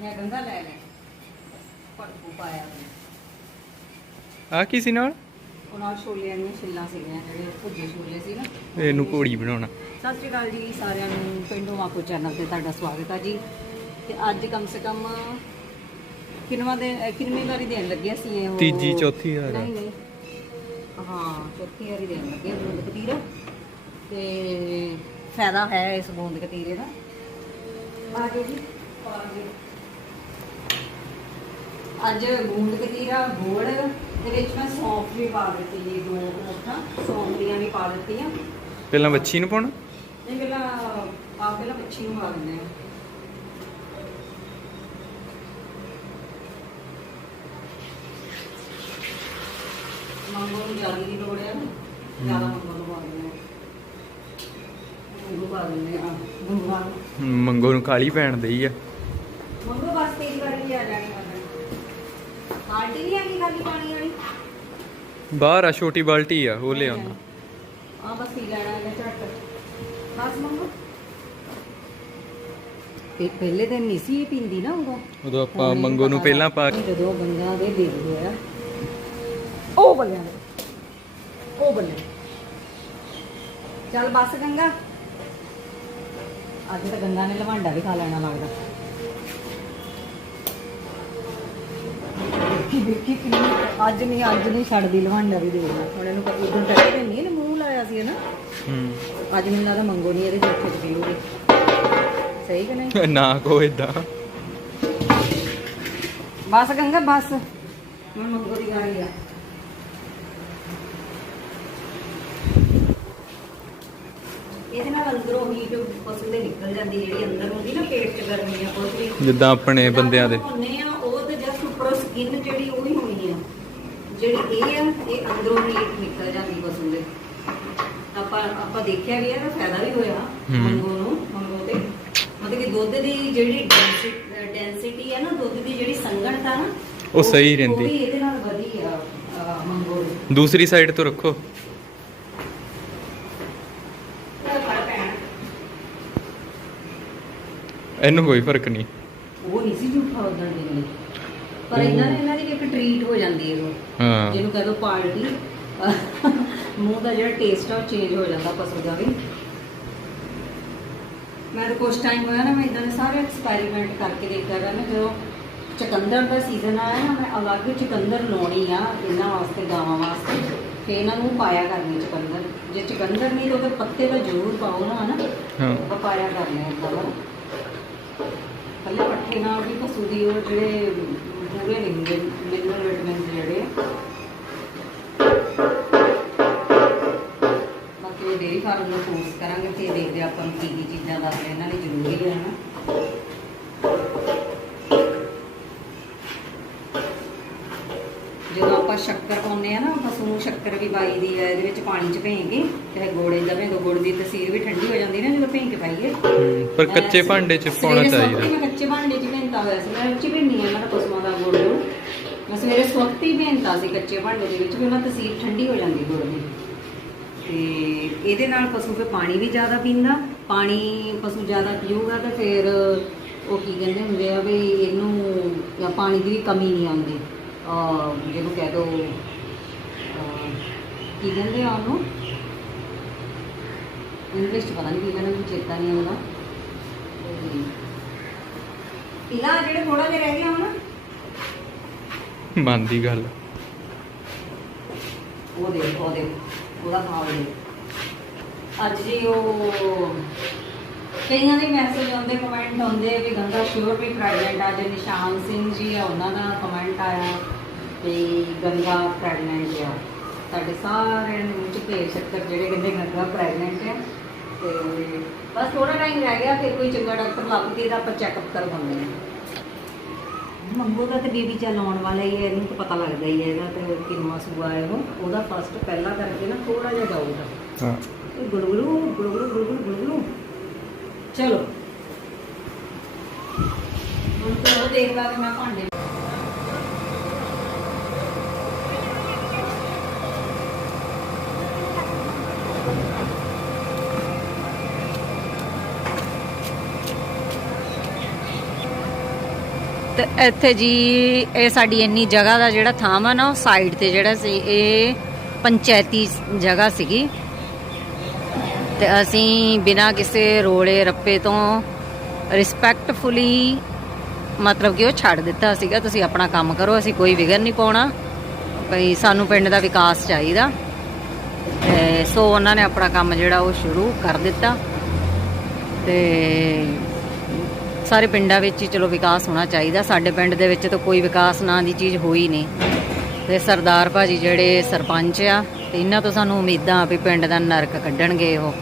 ਮੈਂ ਗੰਗਾ ਲੈ ਲੈ ਪੜਪੂ ਪਾਇਆ ਉਹਨੇ। ਆ ਕੀ ਸੀ ਨਾਲ? ਉਹਨਾਂ ਛੋਲਿਆਂ ਦੀਆਂ ਛਿੱਲਾਂ ਸੀਗੀਆਂ ਜਿਹੜੇ ਭੁੱਜੇ ਛੋਲੇ ਸੀ ਨਾ। ਇਹਨੂੰ ਘੋੜੀ ਬਣਾਉਣਾ। ਸਤਿ ਸ਼੍ਰੀ ਅਕਾਲ ਜੀ ਸਾਰਿਆਂ ਨੂੰ ਪਿੰਡੋਂ ਮਾਕੋ ਚੈਨਲ ਤੇ ਤੁਹਾਡਾ ਸਵਾਗਤ ਹੈ ਜੀ। ਤੇ ਅੱਜ ਕਮ ਸੇ ਕਮ ਕਿੰਨਵਾਂ ਦੇ ਕਿੰਨਵੀਂ ਵਾਰੀ ਦੇਣ ਲੱਗੇ ਸੀ ਇਹ ਉਹ- ਤੀਜੀ, ਚੌਥੀ ਵਾਰ ਆ। ਨਹੀਂ ਨਹੀਂ। ਹਾਂ ਚੌਥੀ ਵਾਰੀ ਦੇਣ ਲੱਗੇ ਆ ਬੂੰਦ ਕਤੀਰਾ। ਤੇ ਫਾਇਦਾ ਹੈ ਇਸ ਬੂੰਦ ਕਤੀਰੇ ਦਾ। ਆ ਗਏ ਜੀ। ਆ ਗਏ ਅੱਜ ਬੂੰਦ ਕਤੀਰਾ ਗੋੜ ਦੇ ਵਿੱਚ ਮੈਂ ਸੌਂਫ ਵੀ ਪਾ ਦਿੱਤੀ ਜੀ ਦੋ ਮੁੱਠਾਂ ਸੌਂਫ ਦੀਆਂ ਵੀ ਪਾ ਦਿੱਤੀਆਂ। ਪਹਿਲਾਂ ਵੱਛੀ ਨੂੰ ਪਾਉਣਾ? ਨਹੀਂ ਪਹਿਲਾਂ ਆ ਪਹਿਲਾਂ ਮੱਛੀ ਨੂੰ ਪਾ ਦਿੰਦੇ ਆ ਮੰਗੋ ਨੂੰ ਜ਼ਿਆਦਾ ਦੀ ਲੋੜ ਹੈ ਨਾ ਜ਼ਿਆਦਾ ਮੰਗੋ ਨੂੰ ਪਾ ਦਿੰਦੇ ਆ ਮੰਗੋ ਪਾ ਦਿੰਦੇ ਆ ਗੁੰਗਾ ਹਮ, ਮੰਗੋ ਨੂੰ ਕਾਲੀ ਪੈਣ ਦਈ ਆ। ਮੰਗੋ ਬਸ ਤੇਰੀ ਵਾਰੀ ਆ ਜਾਣੀ। ਬਾਲਟੀ ਨਹੀਂ ਆਣੀ ਖਾਲੀ ਪਾਣੀ ਵਾਲੀ? ਬਾਹਰ ਆ ਛੋਟੀ ਬਾਲਟੀ ਆ ਉਹ ਲਿਆਉਣਾ। ਆ ਬਸ ਪੀ ਲੈਣਾ ਹੈ ਝੱਟ। ਬਸ ਮੰਗੋ ਤੇ ਪਹਿਲੇ ਦਿਨ ਨਹੀਂ ਸੀ ਇਹ ਪੀਂਦੀ ਨਾ ਉਦੋਂ? ਉਦੋਂ ਆਪਾਂ ਮੰਗੋ ਨੂੰ ਪਹਿਲਾਂ ਪਾ ਕੇ ਜਦੋਂ ਗੰਗਾ ਦੇ ਦੇ ਹੋਇਆ ਉਹ ਬੱਲਿਆਂ ਦੇ ਉਹ ਬੱਲੇ ਚੱਲ ਬਸ ਗੰਗਾ। ਅੱਜ ਤਾਂ ਗੰਗਾ ਨੇ ਲਵਾਂਡਾ ਵੀ ਖਾ ਲੈਣਾ ਲੱਗਦਾ। ਦੇਖੀ ਦੇਖੀ ਕਿੰਨੀ ਅੱਜ ਨਹੀਂ ਅੱਜ ਨਹੀਂ ਛੱਡਦੀ ਲਵਾਂਡਾ ਵੀ ਦੇਖਣਾ ਹੁਣ ਇਹਨੂੰ ਉਦੋਂ ਟੱਕੇ ਤੇ ਨਹੀਂ ਇਹਨੇ ਮੂੰਹ ਲਾਇਆ ਸੀ ਨਾ ਹਮ, ਅੱਜ ਮੈਨੂੰ ਲੱਗਦਾ ਮੰਗੋ ਨਹੀਂ ਇਹਦੇ ਦੇਖੇ ਚ ਪੀਊਗੀ। ਸਹੀ ਕਿ ਨਹੀਂ? ਨਾ ਕੋ ਇਦਾਂ ਬਸ ਗੰਗਾ ਬਸ। ਹੁਣ ਮੰਗੋ ਦੀ ਗਾੜੀ ਆ। ਇਹਦੇ ਨਾਲ ਅੰਦਰੋਂ ਹੀਟ ਪਸ਼ੂ ਦੇ ਨਿਕਲ ਜਾਂਦੀ ਜਿਹੜੀ ਅੰਦਰ ਹੁੰਦੀ ਨਾ ਪੇਟ 'ਚ ਗਰਮੀ ਆ ਵੀ। ਜਿੱਦਾਂ ਆਪਣੇ ਬੰਦਿਆਂ ਦੇ। ਹੁੰਨੇ ਆ ਉਹ ਤੇ ਜਸਟ ਉੱਪਰ ਸਕਿਨ ਜਿਹੜੀ ਉਹ ਹੀ ਹੋਣੀ ਆ ਜਿਹੜੀ ਇਹ ਆ ਇਹ ਅੰਦਰੋਂ ਹੀਟ ਨਿਕਲ ਜਾਂਦੀ ਪਸ਼ੂ ਦੇ ਆਪਾਂ ਆਪਾਂ ਦੇਖਿਆ ਵੀ ਆ ਤਾਂ ਫਾਇਦਾ ਵੀ ਹੋਇਆ। ਮੰਗੋ ਨੂੰ ਮੰਗੋ ਤੇ। ਮਤਲਬ ਕਿ ਦੁੱਧ ਦੀ ਜਿਹੜੀ ਡੈਂਸਿਟੀ ਹੈ ਨਾ ਦੁੱਧ ਦੀ ਜਿਹੜੀ ਸੰਘਣਤਾ ਨਾ ਉਹ ਸਹੀ ਰਹਿੰਦੀ। ਉਹ ਵੀ ਇਹਦੇ ਨਾਲ ਵਧੀ ਆ ਅਹ, ਮੰਗੋ ਦੂਸਰੀ ਸਾਈਡ ਤੋਂ ਰੱਖੋ। ਇਹਨੂੰ ਕੋਈ ਫ਼ਰਕ ਨਹੀਂ। ਉਹ ਨਹੀਂ ਸੀ ਝੂਠਾ ਉਦੋਂ ਦੇ। ਲਈ ਪਰ ਇਹਨਾਂ ਨੇ ਇਹਨਾਂ ਦੀ ਇੱਕ ਟ੍ਰੀਟ ਹੋ ਜਾਂਦੀ ਹੈ ਉਹ ਹਾਂ। ਜਿਹਨੂੰ ਕਹਦੋ ਪਾਲਟੀ ਮੂੰਹ ਦਾ ਜਿਹੜਾ ਟੇਸਟ ਆ ਉਹ ਚੇਂਜ ਹੋ ਜਾਂਦਾ ਪਸ਼ੂ ਦਾ ਵੀ। ਮੈਂ ਤਾਂ ਕੁਛ ਟਾਈਮ ਹੋਇਆ ਨਾ ਮੈਂ ਇਦਾਂ ਦੇ ਸਾਰੇ ਐਕਸਪੈਰੀਮੈਂਟ ਕਰਕੇ ਦੇਖਿਆ ਕਰਨਾ ਜਦੋਂ ਚਕੰਦਰ ਦਾ ਸੀਜ਼ਨ ਆਇਆ ਨਾ ਮੈਂ ਅਲੱਗ ਚਕੰਦਰ ਲਾਉਣੀ ਆ ਇਹਨਾਂ ਵਾਸਤੇ ਗਾਵਾਂ ਵਾਸਤੇ ਤੇ ਇਹਨਾਂ ਨੂੰ ਪਾਇਆ ਕਰਨੀ ਚਕੰਦਰ। ਜੇ ਚਕੰਦਰ ਨਹੀਂ ਤਾਂ ਉਹਦੇ ਪੱਤੇ ਤਾਂ ਜ਼ਰੂਰ ਪਾਓ ਨਾ ਹਨਾ? ਹਾਂ। ਪਾਇਆ ਕਰਨੇ ਇਦਾਂ ਦਾ। ਪਹਿਲਾਂ ਪੱਠੇ ਨਾਲ ਵੀ ਪਸ਼ੂ ਦੀ, ਉਹ ਜਿਹੜੇ ਪੂਰੇ ਨਹੀਂ ਹੁੰਦੇ ਮਿਨਰਲ ਵਿਟਾਮਿਨ ਜਿਹੜੇ ਬਾਕੀ ਉਹ ਡੇਰੀ ਫਾਰਮ ਨੂੰ ਫੋਰਸ ਕਰਾਂਗੇ ਤੇ ਦੇਖਦੇ ਆਪਾਂ ਨੂੰ ਕੀ ਕੀ ਚੀਜ਼ਾਂ ਦੱਸਦੇ ਇਹਨਾਂ ਨੇ ਜ਼ਰੂਰੀ ਹੈ ਨਾ। ਜਦੋਂ ਆਪਾਂ ਸ਼ੱਕਰ ਪਾਉਂਦੇ ਆ ਨਾ ਪਸ਼ੂ ਨੂੰ ਸ਼ੱਕਰ ਵੀ ਪਾਈ ਦੀ ਹੈ ਇਹਦੇ ਵਿੱਚ ਪਾਣੀ ਚ ਭੇਂ ਕੇ ਚਾਹੇ ਗੋੜੇ ਦਾ ਭੇਂ ਗੁੜ ਦੀ ਤਸੀਰ ਵੀ ਠੰਡੀ ਹੋ ਜਾਂਦੀ ਨਾ ਜਦੋਂ ਭੇਂ ਕੇ ਪਾਈਏ। ਪਰ ਕੱਚੇ ਭਾਂਡੇ 'ਚ ਪਾਉਣਾ ਚਾਹੀਦਾ। ਮੈਂ ਕੱਚੇ ਭਾਂਡੇ 'ਚ ਭੇਂਤਾ ਹੋਇਆ ਸੀ ਮੈਂ ਉੱਚੀ ਭੇਂਦੀ ਹਾਂ ਮੈਂ ਪਸ਼ੂਆਂ ਦਾ ਗੁੜ ਮੈਂ ਸਵੇਰੇ ਸਵਖਤੇ ਭੇਂਤਾ ਸੀ ਕੱਚੇ ਭਾਂਡੇ ਦੇ ਵਿੱਚ ਵੀ ਉਹਨਾਂ ਤਸੀਰ ਠੰਡੀ ਹੋ ਜਾਂਦੀ ਗੁੜ ਦੀ। ਤੇ ਇਹਦੇ ਨਾਲ ਪਸ਼ੂ ਫਿਰ ਪਾਣੀ ਵੀ ਜ਼ਿਆਦਾ ਪੀਂਦਾ ਪਾਣੀ ਪਸ਼ੂ ਜ਼ਿਆਦਾ ਪੀਊਗਾ ਤਾਂ ਫਿਰ ਉਹ ਕੀ ਕਹਿੰਦੇ ਹੁੰਦੇ ਆ ਵੀ ਇਹਨੂੰ ਪਾਣੀ ਦੀ ਵੀ ਕਮੀ ਨਹੀਂ ਆਉਂਦੀ। ਜਿਹਨੂੰ ਕਹਿ ਦੋ ਕੀ ਕਹਿੰਦੇ ਆ ਉਹਨੂੰ? ਇੰਗਲਿਸ਼ 'ਚ ਪਤਾ ਨਹੀਂ ਕੀ ਕਹਿੰਦੇ ਮੈਨੂੰ ਚੇਤਾ ਨਹੀਂ ਆਉਂਦਾ। ਪੀਲਾ ਜਿਹੜੇ ਥੋੜਾ ਜਿਹਾ ਰਹਿ ਗਿਆ ਹੁਣ ਮਨ ਦੀ ਗੱਲ। ਉਹ ਦੇ ਉਹ ਦੇ ਉਹਦਾ ਖਾਓ ਦੇ ਅੱਜ ਜੀ ਉਹ ਕਈਆਂ ਦੇ ਮੈਸੇਜ ਆਉਂਦੇ ਕਮੈਂਟ ਆਉਂਦੇ ਵੀ ਗੰਗਾ ਸ਼ੋਰ ਵੀ ਪ੍ਰੈਗਨੈਂਟ ਆ ਜੇ ਨਿਸ਼ਾਨ ਸਿੰਘ ਜੀ ਆ ਉਹਨਾਂ ਦਾ ਕਮੈਂਟ ਆਇਆ ਵੀ ਗੰਗਾ ਪ੍ਰੈਗਨੈਂਟ ਆ। ਸਾਡੇ ਸਾਰਿਆਂ ਨੂੰ ਚ ਭੇਜ ਸ਼ੱਕਰ ਜਿਹੜੇ ਕਹਿੰਦੇ ਗੰਗਾ ਪ੍ਰੈਗਨੈਂਟ ਆ ਤੇ ਬਸ ਥੋੜਾ ਟਾਈਮ ਰਹਿ ਗਿਆ ਫਿਰ ਕੋਈ ਚੰਗਾ ਡਾਕਟਰ ਲੱਭ ਕੇ ਇਹਦਾ ਆਪਾਂ ਚੈੱਕਅਪ ਕਰਵਾਉਂਦੇ ਆ ਮੰਗੋ ਦਾ ਤੇ ਬੇਬੀ ਚੱਲ ਆਉਣ ਵਾਲਾ ਹੀ ਹੈ ਇਹਨੂੰ ਤਾਂ ਪਤਾ ਲੱਗਦਾ ਹੀ ਹੈ ਇਹਦਾ ਤੇ ਕਿੰਨਾ ਸੂਆ ਹੈ ਉਹ। ਉਹਦਾ ਫਸਟ ਪਹਿਲਾਂ ਕਰਕੇ ਨਾ ਥੋੜਾ ਜਿਹਾ ਜਾਊਗਾ ਹਾਂ। ਇਹ ਗੁਲਗੁਲੂ ਗੁਲਗੁਲੂ ਗੁਲਗੁਲੂ ਗੁਲਗੁਲੂ ਚਲੋ। ਹੁਣ ਤਾਂ ਉਹ ਦੇਖਦਾ ਕਿ ਮੈਂ ਭਾਂਡੇ ਤੇ ਇੱਥੇ ਜੀ ਇਹ ਸਾਡੀ ਇੰਨੀ ਜਗ੍ਹਾ ਦਾ ਜਿਹੜਾ ਥਾਂ ਵਾ ਨਾ ਉਹ ਸਾਈਡ ਤੇ ਜਿਹੜਾ ਸੀ ਇਹ ਪੰਚਾਇਤੀ ਜਗ੍ਹਾ ਸੀਗੀ। ਤੇ ਅਸੀਂ ਬਿਨਾਂ ਕਿਸੇ ਰੋਲੇ ਰੱਪੇ ਤੋਂ ਰਿਸਪੈਕਟਫੁਲੀ ਮਤਲਬ ਕਿ ਉਹ ਛੱਡ ਦਿੱਤਾ ਸੀਗਾ, ਤੁਸੀਂ ਆਪਣਾ ਕੰਮ ਕਰੋ, ਅਸੀਂ ਕੋਈ ਵਿਗਨ ਨਹੀਂ ਪਾਉਣਾ। ਭਈ ਸਾਨੂੰ ਪਿੰਡ ਦਾ ਵਿਕਾਸ ਚਾਹੀਦਾ। ਤੇ ਸੋ ਉਹਨਾਂ ਨੇ ਆਪਣਾ ਕੰਮ ਜਿਹੜਾ ਉਹ ਸ਼ੁਰੂ ਕਰ ਦਿੱਤਾ। ਤੇ ਸਾਰੇ ਪਿੰਡਾਂ ਵਿੱਚ ਹੀ ਚਲੋ ਵਿਕਾਸ ਹੋਣਾ ਚਾਹੀਦਾ। ਸਾਡੇ ਪਿੰਡ ਦੇ ਵਿੱਚ ਤਾਂ ਕੋਈ ਵਿਕਾਸ ਨਾਂ ਦੀ ਚੀਜ਼ ਹੋਈ ਨਹੀਂ। ਤੇ ਸਰਦਾਰ ਭਾਜੀ ਜਿਹੜੇ ਸਰਪੰਚ ਆ ਤੇ ਇਹਨਾਂ ਤੋਂ ਸਾਨੂੰ ਉਮੀਦਾਂ ਵੀ ਪਿੰਡ ਦਾ ਨਰਕ ਕੱਢਣਗੇ ਉਹ।